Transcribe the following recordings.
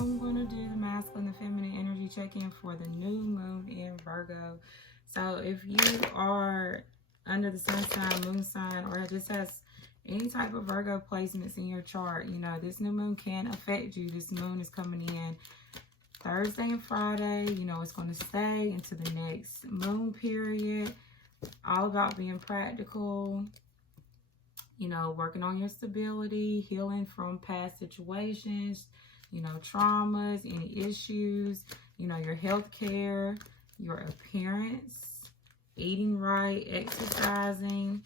I'm going to do the masculine and feminine energy check-in for the new moon in Virgo. So if you are under the sun sign, moon sign, or just has any type of Virgo placements in your chart, you know, this new moon can affect you. This moon is coming in Thursday and Friday. You know, it's going to stay into the next moon period. All about being practical, you know, working on your stability, healing from past situations, you know, traumas, any issues, you know, your health care, your appearance, eating right, exercising.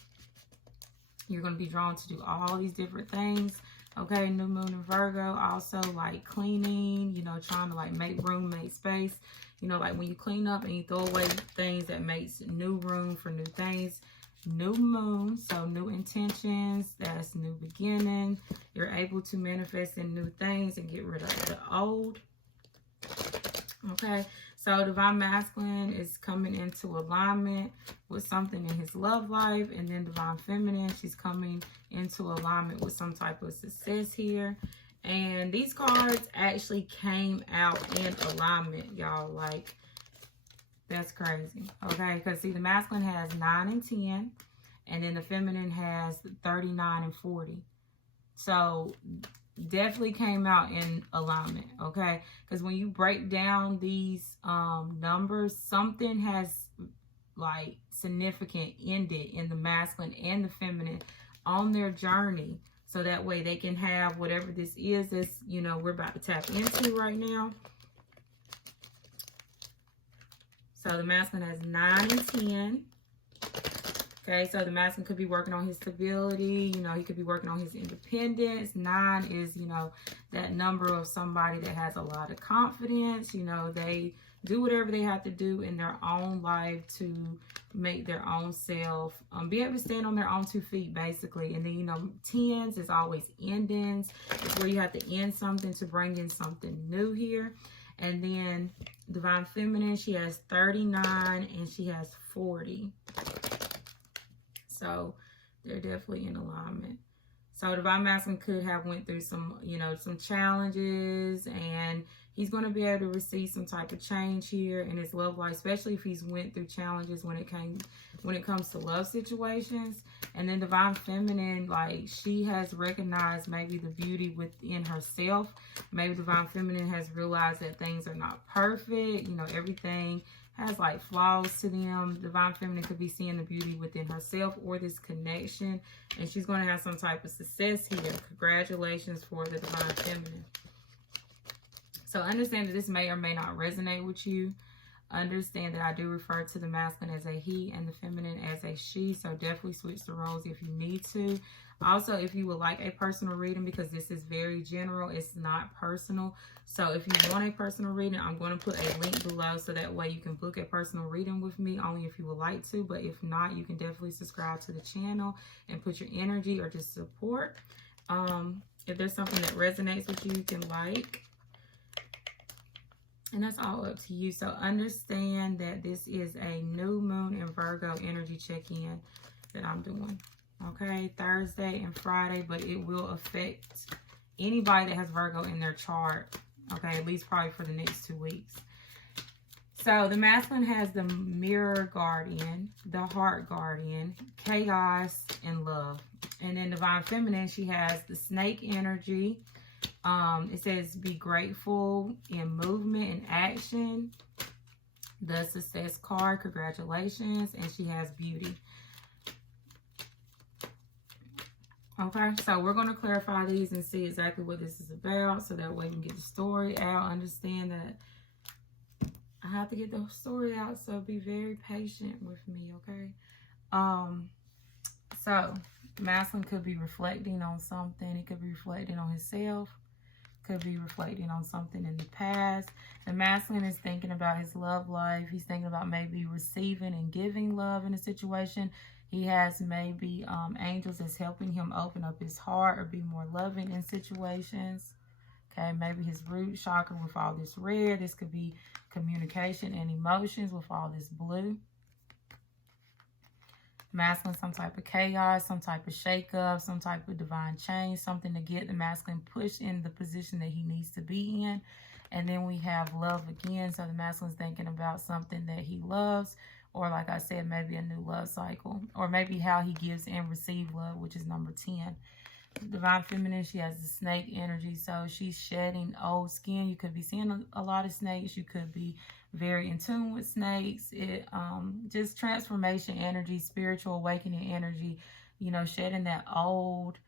You're going to be drawn to do all these different things. Okay, new moon in Virgo. Also like cleaning, you know, trying to like make room, make space. You know, like when you clean up and you throw away things, that makes new room for new things. New moon, so new intentions, that's new beginning. You're able to manifest in new things and get rid of the old. Okay, so divine masculine is coming into alignment with something in his love life, and then divine feminine, she's coming into alignment with some type of success here. And these cards actually came out in alignment, y'all. Like, that's crazy. Okay, because see, the masculine has 9 and 10, and then the feminine has 39 and 40. So definitely came out in alignment. Okay, because when you break down these numbers, something has like significant ended in the masculine and the feminine on their journey, so that way they can have whatever this is that's, you know, we're about to tap into right now. So the masculine has 9 and 10. Okay, so the masculine could be working on his stability. You know, he could be working on his independence. 9 is, you know, that number of somebody that has a lot of confidence. You know, they do whatever they have to do in their own life to make their own self, be able to stand on their own 2 feet, basically. And then, you know, 10s is always endings. It's where you have to end something to bring in something new here. And then divine feminine, she has 39 and she has 40. So they're definitely in alignment. So divine masculine could have went through some, you know, some challenges, and he's going to be able to receive some type of change here in his love life, especially if he's went through challenges when it comes to love situations. And then divine feminine, like, she has recognized maybe the beauty within herself. Maybe divine feminine has realized that things are not perfect. You know, everything has like flaws to them. Divine feminine could be seeing the beauty within herself or this connection, and she's going to have some type of success here. Congratulations for the divine feminine. So understand that this may or may not resonate with you. Understand that I do refer to the masculine as a he and the feminine as a she. So definitely switch the roles if you need to. Also, if you would like a personal reading, because this is very general, it's not personal. So if you want a personal reading, I'm going to put a link below, so that way you can book a personal reading with me, only if you would like to. But if not, you can definitely subscribe to the channel and put your energy or just support. If there's something that resonates with you, you can like. And that's all up to you. So understand that this is a new moon in Virgo energy check-in that I'm doing. Okay, Thursday and Friday, but it will affect anybody that has Virgo in their chart. Okay, at least probably for the next 2 weeks. So the masculine has the mirror guardian, the heart guardian, chaos, and love. And then divine feminine, she has the snake energy. It says be grateful in movement and action. The success card, congratulations. And she has beauty. Okay, so we're going to clarify these and see exactly what this is about, so that way we can get the story out. Understand that I have to get the story out, so be very patient with me, okay? So masculine could be reflecting on something. He could be reflecting on himself. Could be reflecting on something in the past. The masculine is thinking about his love life. He's thinking about maybe receiving and giving love in a situation. He has maybe angels that's helping him open up his heart or be more loving in situations. Okay, maybe his root chakra with all this red. This could be communication and emotions with all this blue. Masculine, some type of chaos, some type of shakeup, some type of divine change, something to get the masculine pushed in the position that he needs to be in. And then we have love again. So the masculine's thinking about something that he loves, or like I said, maybe a new love cycle, or maybe how he gives and receives love, which is number 10. Divine feminine, she has the snake energy, so she's shedding old skin. You could be seeing a lot of snakes. You could be very in tune with snakes. It just transformation energy, spiritual awakening energy, you know, shedding that old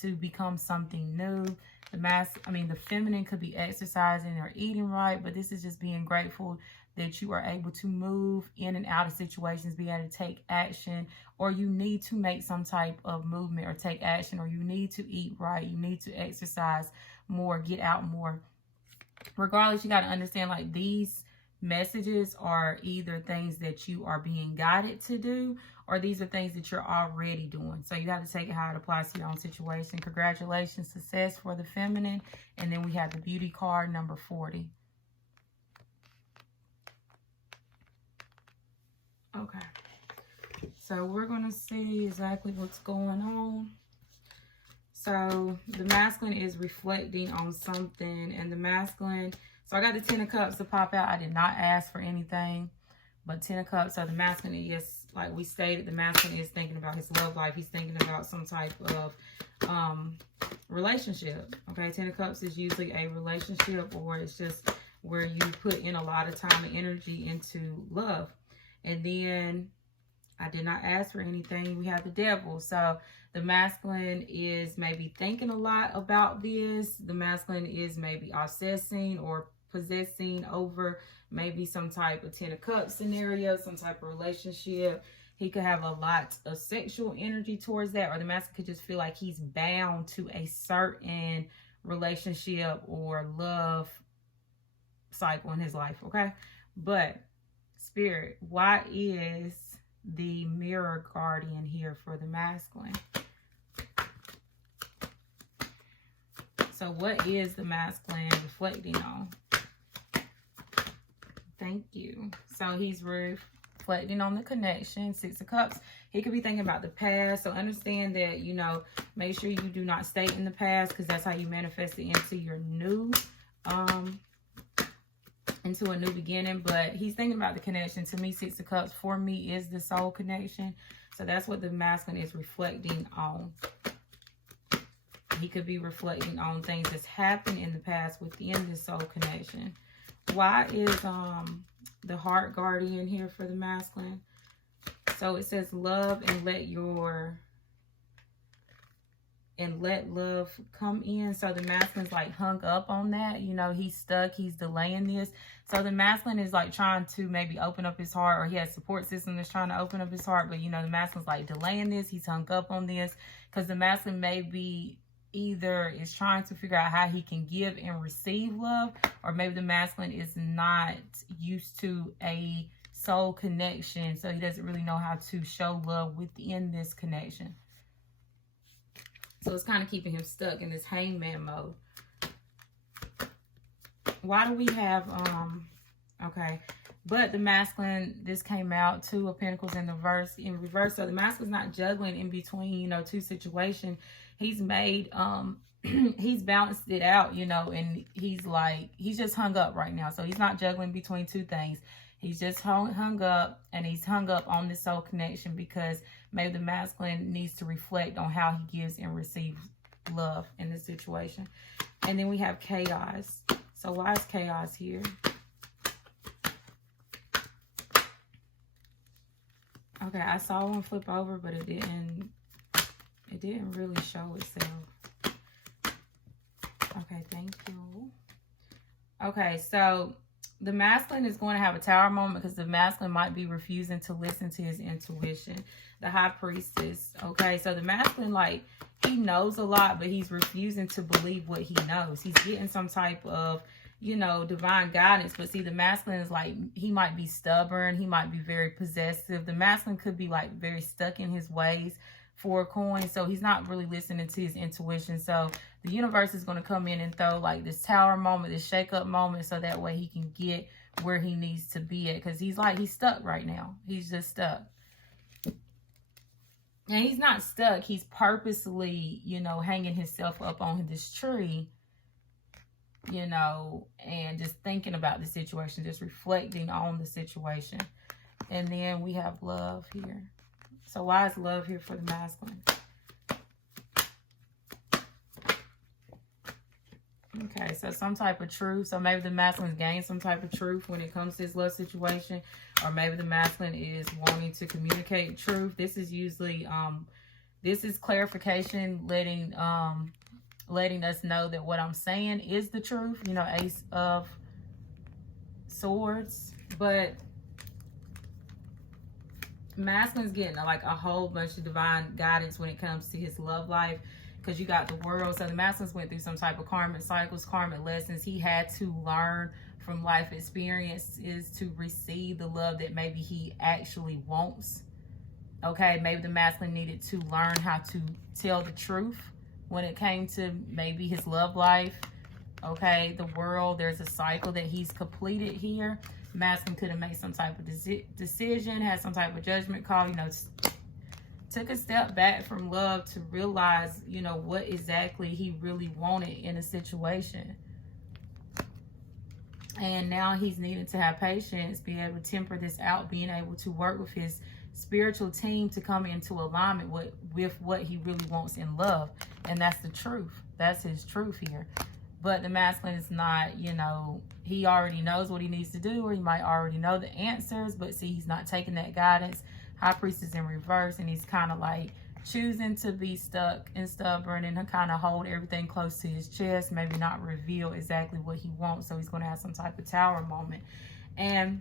to become something new. The feminine could be exercising or eating right, but this is just being grateful that you are able to move in and out of situations, be able to take action, or you need to make some type of movement or take action, or you need to eat right, you need to exercise more, get out more. Regardless, you got to understand, like, these messages are either things that you are being guided to do, or these are things that you're already doing. So you have to take it how it applies to your own situation. Congratulations, success for the feminine. And then we have the beauty card, number 40. Okay, so we're going to see exactly what's going on. So the masculine is reflecting on something, and the masculine, so I got the 10 of Cups to pop out. I did not ask for anything, but 10 of Cups. So the masculine is, like we stated, the masculine is thinking about his love life. He's thinking about some type of relationship. Okay, 10 of Cups is usually a relationship, or it's just where you put in a lot of time and energy into love. And then I did not ask for anything. We have the Devil. So the masculine is maybe thinking a lot about this. The masculine is maybe obsessing or possessing over maybe some type of 10 of Cups scenario, some type of relationship. He could have a lot of sexual energy towards that, or the masculine could just feel like he's bound to a certain relationship or love cycle in his life, okay? But Spirit, why is the Mirror Guardian here for the masculine? So what is the masculine reflecting on? Thank you. So he's reflecting on the connection, 6 of Cups. He could be thinking about the past. So understand that, you know, make sure you do not stay in the past, because that's how you manifest it into your new into a new beginning. But he's thinking about the connection. To me, 6 of Cups for me is the soul connection. So that's what the masculine is reflecting on. He could be reflecting on things that's happened in the past within the soul connection. Why is the Heart Guardian here for the masculine? So it says love and let love come in. So the masculine's like hung up on that. You know, he's stuck. He's delaying this. So the masculine is like trying to maybe open up his heart, or he has a support system that's trying to open up his heart. But, you know, the masculine's like delaying this. He's hung up on this because the masculine maybe either is trying to figure out how he can give and receive love, or maybe the masculine is not used to a soul connection. So he doesn't really know how to show love within this connection. So it's kind of keeping him stuck in this hangman mode. Why do we have, okay, but the masculine, this came out, 2 of Pentacles in reverse. So the masculine's not juggling in between, you know, two situations. He's made, he's balanced it out, you know, and he's just hung up right now. So he's not juggling between two things. He's just hung up, and he's hung up on this soul connection because maybe the masculine needs to reflect on how he gives and receives love in this situation. And then we have chaos. So why is chaos here? Okay, I saw one flip over, but it didn't really show itself. Okay, thank you. Okay, so the masculine is going to have a tower moment because the masculine might be refusing to listen to his intuition. The High Priestess. Okay, so the masculine, like, he knows a lot, but he's refusing to believe what he knows. He's getting some type of, you know, divine guidance. But see, the masculine is like, he might be stubborn. He might be very possessive. The masculine could be like very stuck in his ways. 4 of Coins. So he's not really listening to his intuition. So the universe is going to come in and throw like this tower moment, this shake up moment, so that way he can get where he needs to be at. Because he's stuck right now. He's just stuck. And he's not stuck. He's purposely, you know, hanging himself up on this tree, you know, and just thinking about the situation, just reflecting on the situation. And then we have love here. So why is love here for the masculine? Okay, so some type of truth. So maybe the masculine's gained some type of truth when it comes to this love situation. Or maybe the masculine is wanting to communicate truth. This is usually, this is clarification, letting us know that what I'm saying is the truth. You know, Ace of Swords. But masculine's getting like a whole bunch of divine guidance when it comes to his love life. Because you got the world. So the masculines went through some type of karmic cycles, karmic lessons. He had to learn from life experiences to receive the love that maybe he actually wants. Okay, maybe the masculine needed to learn how to tell the truth when it came to maybe his love life. Okay, the world, there's a cycle that he's completed here. Masculine could have made some type of decision, had some type of judgment call, you know, took a step back from love to realize, you know, what exactly he really wanted in a situation. And now he's needing to have patience, be able to temper this out, being able to work with his spiritual team to come into alignment with what he really wants in love. And that's the truth. That's his truth here. But the masculine is not, you know, he already knows what he needs to do, or he might already know the answers, but see, he's not taking that guidance. High Priestess in reverse, and he's kind of like choosing to be stuck and stubborn and kind of hold everything close to his chest, maybe not reveal exactly what he wants. So he's going to have some type of tower moment. And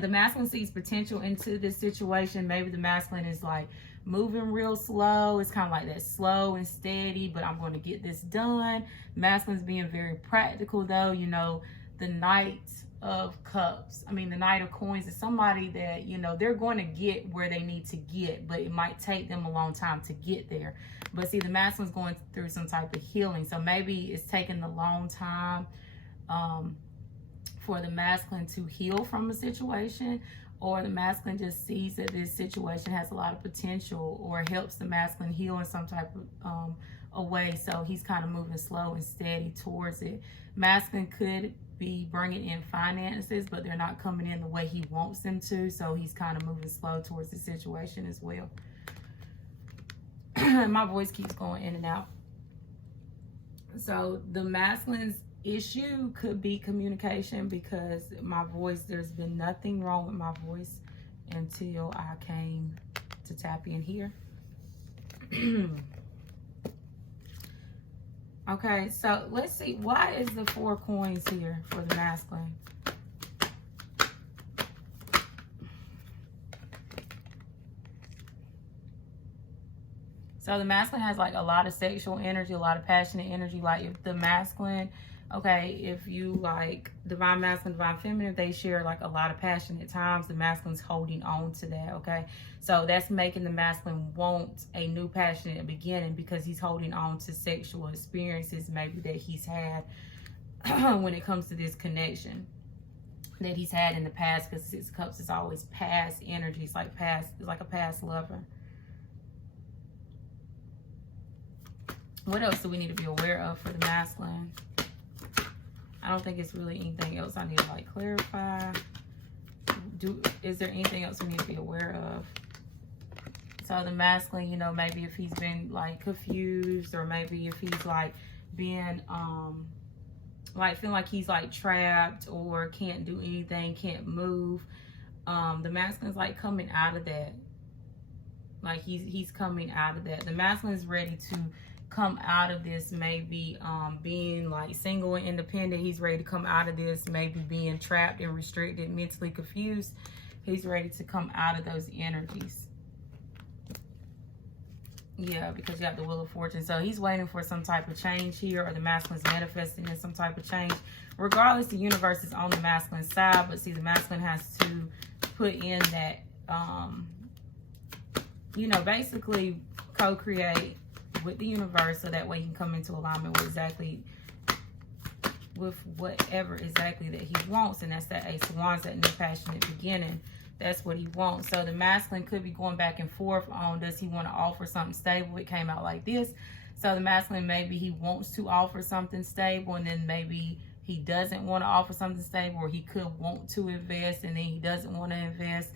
the masculine sees potential into this situation. Maybe the masculine is like moving real slow. It's kind of like that slow and steady, but I'm going to get this done. Masculine's being very practical though. You know, the Knight of Cups, I mean the Knight of Coins is somebody that, you know, they're going to get where they need to get, but it might take them a long time to get there. But see, the masculine's going through some type of healing, so maybe it's taking a long time for the masculine to heal from a situation, or the masculine just sees that this situation has a lot of potential, or helps the masculine heal in some type of a way. So he's kind of moving slow and steady towards it. Masculine could be bringing in finances, but they're not coming in the way he wants them to. So he's kind of moving slow towards the situation as well. My voice keeps going in and out. So the masculine's issue could be communication, because my voice, there's been nothing wrong with my voice until I came to tap in here. Okay, so let's see, why is the 4 coins here for the masculine? So the masculine has like a lot of sexual energy, a lot of passionate energy. Like if the masculine, okay, if you like divine masculine, divine feminine, they share like a lot of passion at times. The masculine's holding on to that, okay? So that's making the masculine want a new passion at the beginning, because he's holding on to sexual experiences maybe that he's had when it comes to this connection that he's had in the past, because 6 of Cups is always past energy. It's like past, it's like a past lover. What else do we need to be aware of for the masculine? I don't think it's really anything else I need to like clarify. Is there anything else we need to be aware of? So the masculine, you know, maybe if he's been like confused, or maybe if he's like being like feeling like he's like trapped or can't do anything, can't move. The masculine's like coming out of that. Like he's coming out of that. The masculine's ready to come out of this, maybe being like single and independent. He's ready to come out of this, maybe being trapped and restricted, mentally confused. He's ready to come out of those energies. Yeah, because you have the Wheel of Fortune. So he's waiting for some type of change here, or the masculine's manifesting in some type of change. Regardless, the universe is on the masculine side, but see, the masculine has to put in that, you know, basically co-create with the universe, so that way he can come into alignment with whatever exactly that he wants. And that's that Ace of Wands, that new passionate beginning. that's what he wants. So the masculine could be going back and forth on, does he want to offer something stable? It came out like this. So the masculine, maybe he wants to offer something stable, and then maybe he doesn't want to offer something stable, or he could want to invest and then he doesn't want to invest.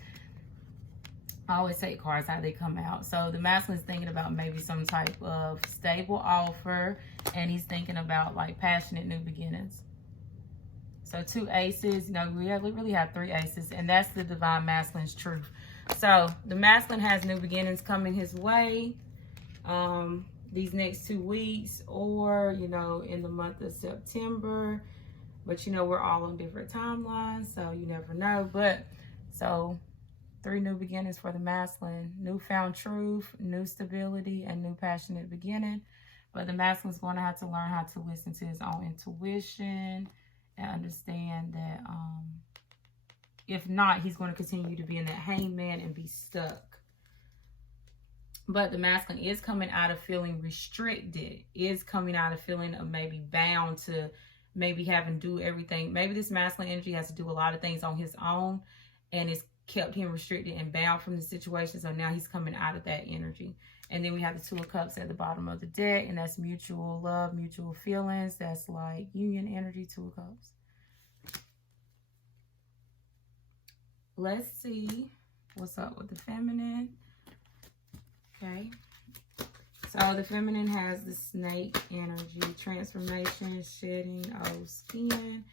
I always take cards how they come out. So the masculine's thinking about maybe some type of stable offer, and he's thinking about like passionate new beginnings. So 2 aces, you know, we really have 3 aces, and that's the divine masculine's truth. So the masculine has new beginnings coming his way these next 2 weeks, or, you know, in the month of September. But, you know, we're all on different timelines, so you never know. But, so 3 new beginnings for the masculine. Newfound truth, new stability, and new passionate beginning. But the masculine's going to have to learn how to listen to his own intuition and understand that if not, he's going to continue to be in that hangman and be stuck. But the masculine is coming out of feeling restricted, is coming out of feeling of maybe bound to maybe having to do everything. Maybe this masculine energy has to do a lot of things on his own, and it's kept him restricted and bound from the situation. So now he's coming out of that energy. And then we have the 2 of Cups at the bottom of the deck, and that's mutual love, mutual feelings. That's like union energy, 2 of Cups. Let's see what's up with the feminine. Okay. So the feminine has the snake energy, transformation, shedding old skin.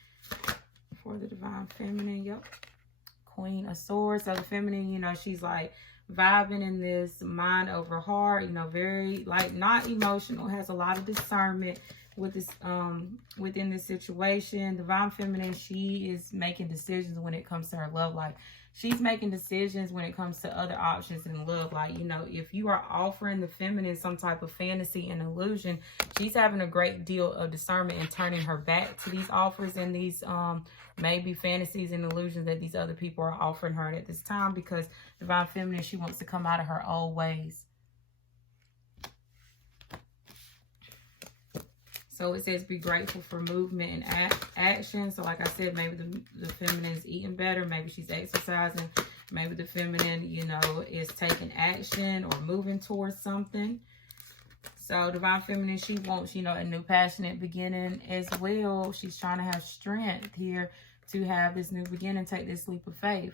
For the divine feminine, yep. Queen of Swords. So the feminine, you know, she's like vibing in this mind over heart, you know, very like not emotional, has a lot of discernment with this within this situation. Divine feminine, she is making decisions when it comes to her love life. She's making decisions when it comes to other options in love. Like, you know, if you are offering the feminine some type of fantasy and illusion, she's having a great deal of discernment and turning her back to these offers and these maybe fantasies and illusions that these other people are offering her at this time, because divine feminine, she wants to come out of her old ways. So it says be grateful for movement and action. So like I said, maybe the feminine is eating better. Maybe she's exercising. Maybe the feminine, you know, is taking action or moving towards something. So divine feminine, she wants, you know, a new passionate beginning as well. She's trying to have strength here to have this new beginning, take this leap of faith.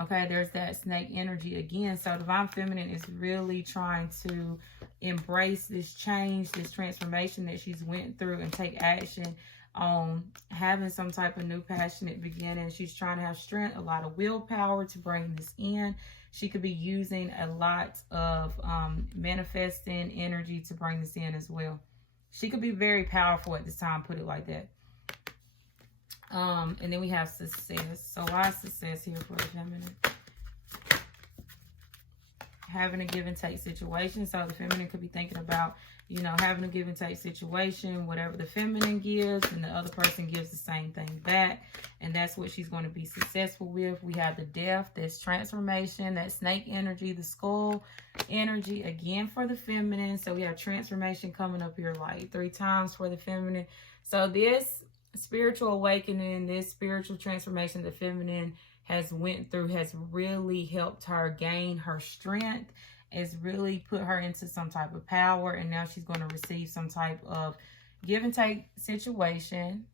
Okay, there's that snake energy again. So divine feminine is really trying to embrace this change, this transformation that she's went through, and take action on having some type of new passionate beginning. She's trying to have strength, a lot of willpower to bring this in. She could be using a lot of manifesting energy to bring this in as well. She could be very powerful at this time, put it like that. And then we have success. So why is success here for the feminine? Having a give and take situation. So the feminine could be thinking about, you know, having a give and take situation, whatever the feminine gives, and the other person gives the same thing back. And that's what she's going to be successful with. We have the death, that's transformation, that snake energy, the skull energy again for the feminine. So we have transformation coming up here like 3 times for the feminine. So this spiritual awakening, this spiritual transformation the feminine has went through has really helped her gain her strength, has really put her into some type of power, and now she's going to receive some type of give and take situation.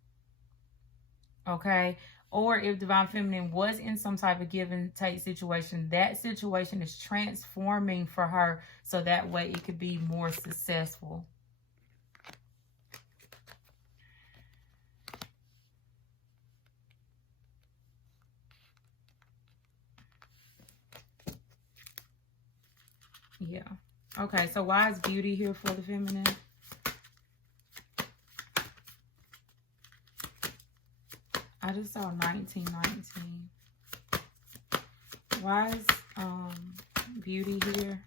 Okay, or if divine feminine was in some type of give and take situation, that situation is transforming for her so that way it could be more successful. Yeah. Okay, so why is beauty here for the feminine? I just saw 1919. Why is beauty here?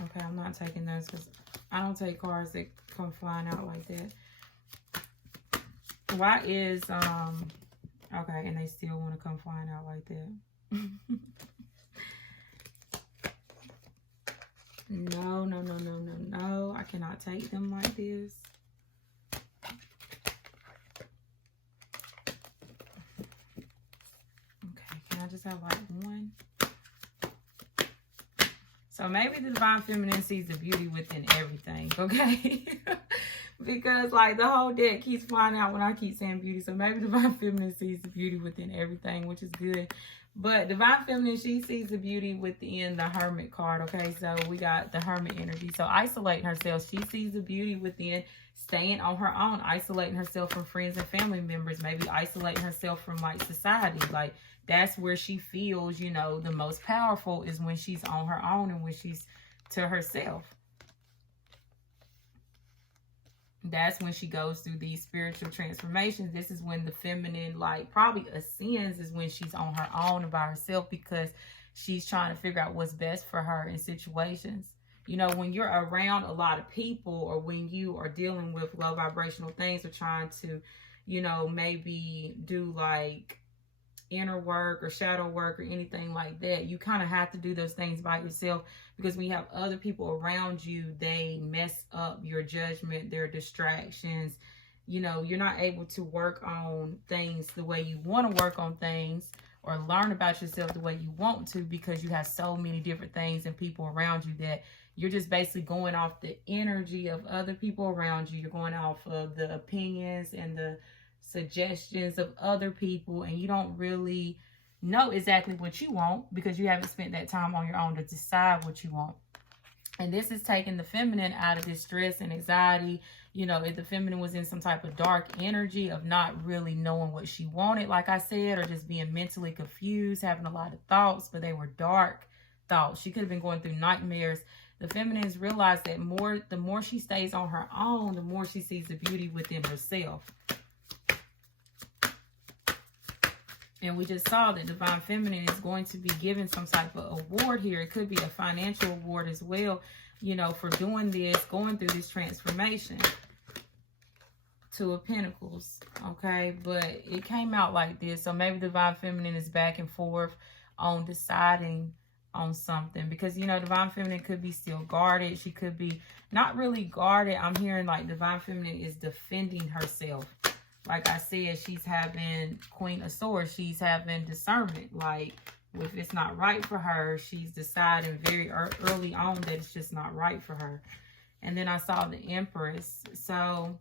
Okay, I'm not taking those because I don't take cards that come flying out like that. Why is okay, and they still want to come flying out like that. No, no, no, no, no, no. I cannot take them like this. Okay, can I just have like one? So maybe the divine feminine sees the beauty within everything, okay? Because like the whole deck keeps flying out when I keep saying beauty. So maybe divine feminine sees the beauty within everything, which is good. But divine feminine, she sees the beauty within the hermit card, okay? So we got the hermit energy. So isolating herself, she sees the beauty within staying on her own, isolating herself from friends and family members, maybe isolating herself from like society. Like that's where she feels, you know, the most powerful is when she's on her own and when she's to herself. That's when she goes through these spiritual transformations. This is when the feminine, like, probably ascends, is when she's on her own and by herself, because she's trying to figure out what's best for her in situations. You know, when you're around a lot of people, or when you are dealing with low vibrational things, or trying to, you know, maybe do like inner work or shadow work or anything like that, you kind of have to do those things by yourself, because when you have other people around you, they mess up your judgment, their distractions. You know, you're not able to work on things the way you want to work on things, or learn about yourself the way you want to, because you have so many different things and people around you that you're just basically going off the energy of other people around you. You're going off of the opinions and the suggestions of other people, and you don't really know exactly what you want, because you haven't spent that time on your own to decide what you want. And this is taking the feminine out of this stress and anxiety. You know, if the feminine was in some type of dark energy of not really knowing what she wanted, like I said, or just being mentally confused, having a lot of thoughts, but they were dark thoughts. She could have been going through nightmares. The feminines realize that the more she stays on her own, the more she sees the beauty within herself. And we just saw that divine feminine is going to be given some type of award here. It could be a financial award as well, you know, for doing this, going through this transformation. Two of Pentacles, okay? But it came out like this. So maybe divine feminine is back and forth on deciding on something, because, you know, divine feminine could be still guarded. She could be not really guarded. I'm hearing like divine feminine is defending herself. Like I said, she's having Queen of Swords. She's having discernment. Like, if it's not right for her, she's deciding very early on that it's just not right for her. And then I saw the Empress. So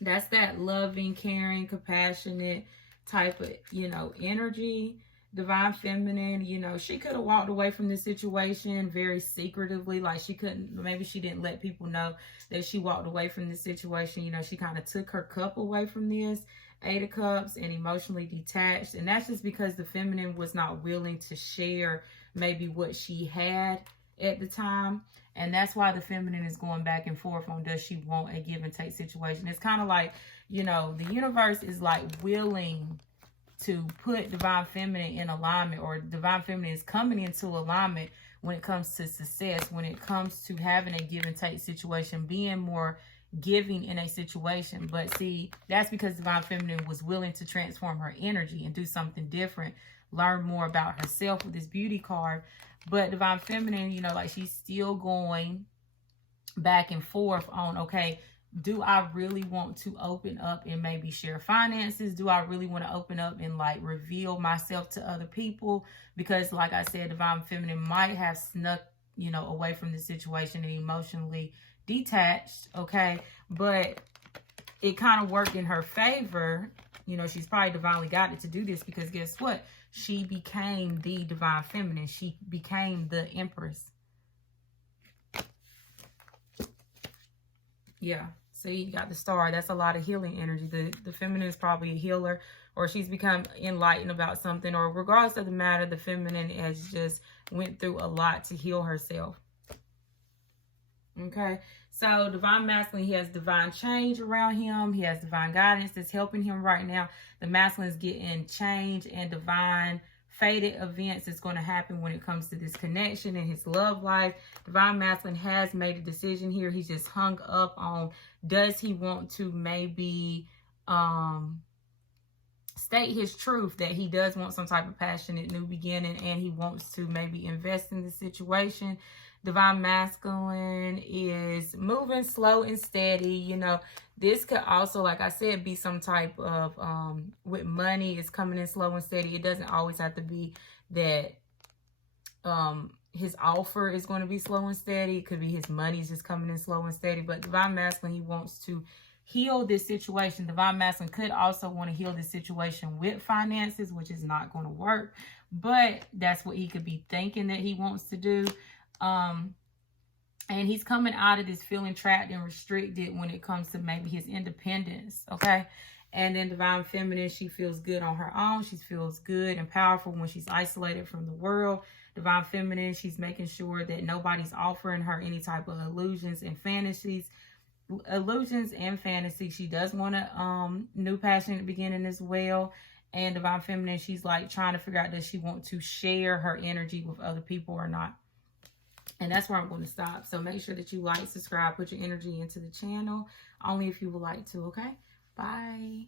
that's that loving, caring, compassionate type of, you know, energy. Divine feminine, you know, she could have walked away from this situation very secretively. Like she couldn't, maybe she didn't let people know that she walked away from this situation. You know, she kind of took her cup away from this, 8 of Cups, and emotionally detached. And that's just because the feminine was not willing to share maybe what she had at the time. And that's why the feminine is going back and forth on, does she want a give and take situation? It's kind of like, you know, the universe is like willing to put divine feminine in alignment, or divine feminine is coming into alignment when it comes to success, when it comes to having a give and take situation, being more giving in a situation. But see, that's because divine feminine was willing to transform her energy and do something different, learn more about herself with this beauty card. But divine feminine, you know, like she's still going back and forth on, okay, do I really want to open up and maybe share finances? Do I really want to open up and like reveal myself to other people? Because like I said, divine feminine might have snuck, you know, away from the situation and emotionally detached, okay? But it kind of worked in her favor. You know, she's probably divinely guided to do this, because guess what? She became the divine feminine. She became the Empress. Yeah. See, you got the Star. That's a lot of healing energy. The feminine is probably a healer, or she's become enlightened about something, or regardless of the matter, the feminine has just went through a lot to heal herself. Okay, so divine masculine, he has divine change around him. He has divine guidance that's helping him right now. The masculine is getting change and divine fated events that's going to happen when it comes to this connection in his love life. Divine masculine has made a decision here. He's just hung up on, does he want to maybe state his truth that he does want some type of passionate new beginning, and he wants to maybe invest in the situation. Divine Masculine is moving slow and steady. You know, this could also, like I said, be some type of, with money, it's coming in slow and steady. It doesn't always have to be that his offer is going to be slow and steady. It could be his money is just coming in slow and steady. But Divine Masculine, he wants to heal this situation. Divine Masculine could also want to heal this situation with finances, which is not going to work. But that's what he could be thinking that he wants to do. And he's coming out of this feeling trapped and restricted when it comes to maybe his independence, okay? And then Divine Feminine, she feels good on her own. She feels good and powerful when she's isolated from the world. Divine Feminine, she's making sure that nobody's offering her any type of illusions and fantasies. She does want a new passionate beginning as well. And Divine Feminine, she's like trying to figure out, does she want to share her energy with other people or not? And that's where I'm going to stop. So make sure that you like, subscribe, put your energy into the channel. Only if you would like to, okay? Bye.